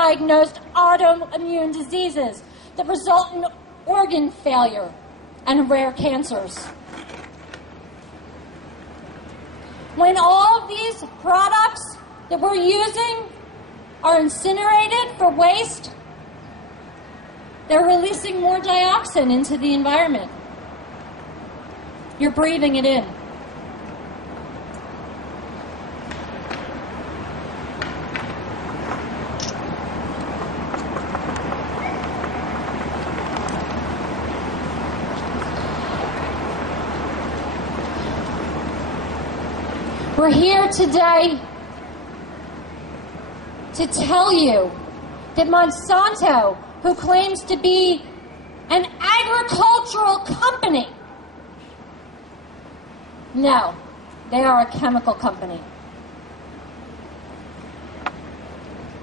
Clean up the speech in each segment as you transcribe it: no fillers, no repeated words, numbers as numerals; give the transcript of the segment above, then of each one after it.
diagnosed autoimmune diseases that result in organ failure and rare cancers. When all of these products that we're using are incinerated for waste, they're releasing more dioxin into the environment. You're breathing it in. We're here today to tell you that Monsanto, who claims to be an agricultural company, no, they are a chemical company,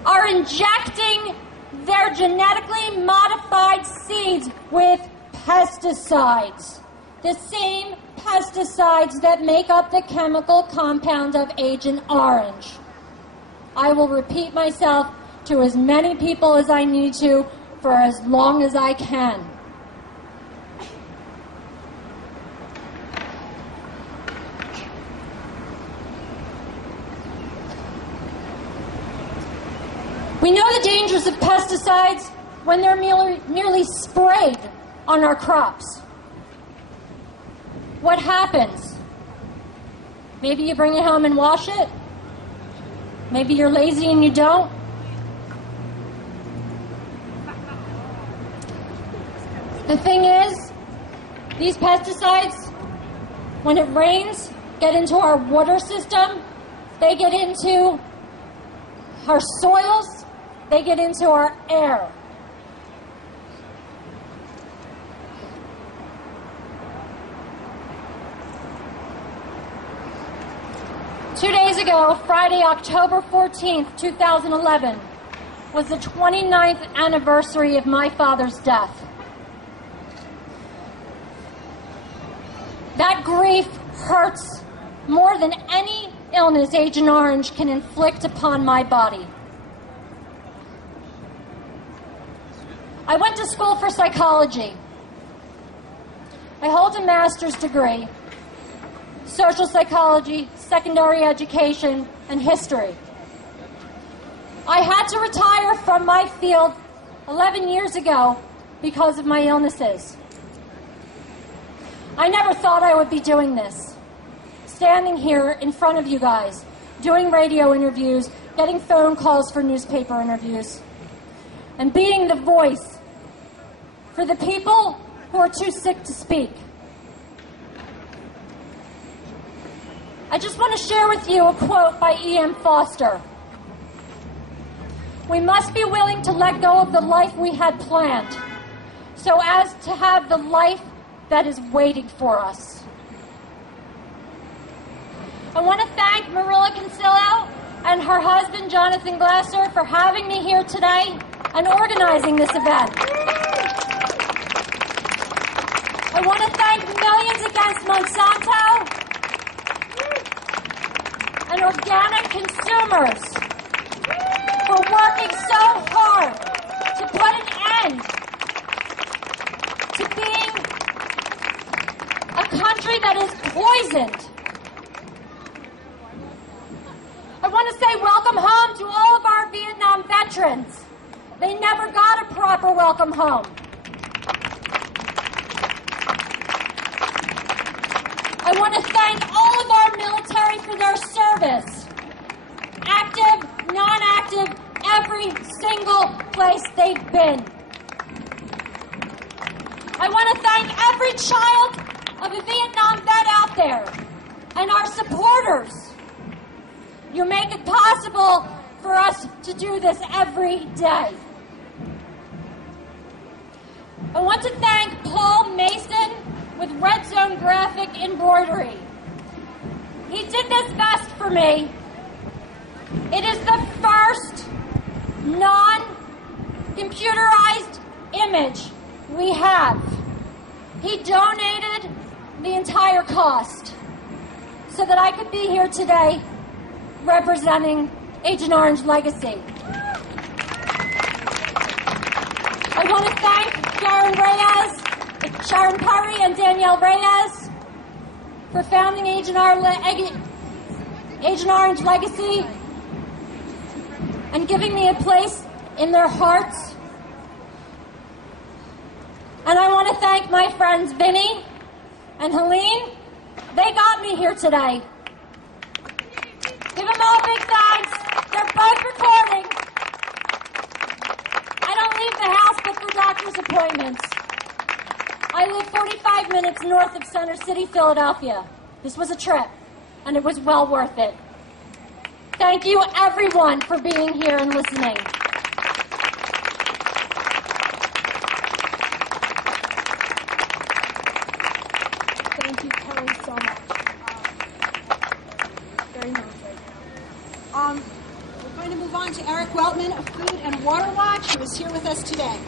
are injecting their genetically modified seeds with pesticides. The same pesticides that make up the chemical compound of Agent Orange. I will repeat myself to as many people as I need to for as long as I can. We know the dangers of pesticides when they're merely sprayed on our crops. What happens? Maybe you bring it home and wash it. Maybe you're lazy and you don't. The thing is, these pesticides, when it rains, get into our water system, they get into our soils, they get into our air. Two days ago, Friday, October 14th, 2011, was the 29th anniversary of my father's death. That grief hurts more than any illness Agent Orange can inflict upon my body. I went to school for psychology. I hold a master's degree, social psychology, secondary education, and history. I had to retire from my field 11 years ago because of my illnesses. I never thought I would be doing this, standing here in front of you guys, doing radio interviews, getting phone calls for newspaper interviews, and being the voice for the people who are too sick to speak. I just want to share with you a quote by E.M. Foster. We must be willing to let go of the life we had planned, so as to have the life that is waiting for us. I want to thank Marilla Consillo and her husband, Jonathan Glasser, for having me here today and organizing this event. I want to thank Millions Against Monsanto and organic consumers for working so hard to put an end to being a country that is poisoned. I want to say welcome home to all of our Vietnam veterans. They never got a proper welcome home. I want to thank all of our military for their service. Active, non-active, every single place they've been. I want to thank every child of a Vietnam vet out there and our supporters. You make it possible for us to do this every day. I want to thank Paul Mason with Red Zone Graphic Embroidery. He did this vest for me. It is the first non-computerized image we have. He donated the entire cost so that I could be here today representing Agent Orange Legacy. to thank Sharon Curry and Danielle Reyes for founding Agent Orange Legacy and giving me a place in their hearts. And I want to thank my friends Vinny and Helene. They got me here today. Give them all big thanks. They're both recording. I don't leave the house but for doctor's appointments. I live 45 minutes north of Center City, Philadelphia. This was a trip, and it was well worth it. Thank you, everyone, for being here and listening. Thank you, Kelly, so much. Very moved right now. We're going to move on to Eric Weltman of Food and Water Watch, who is here with us today.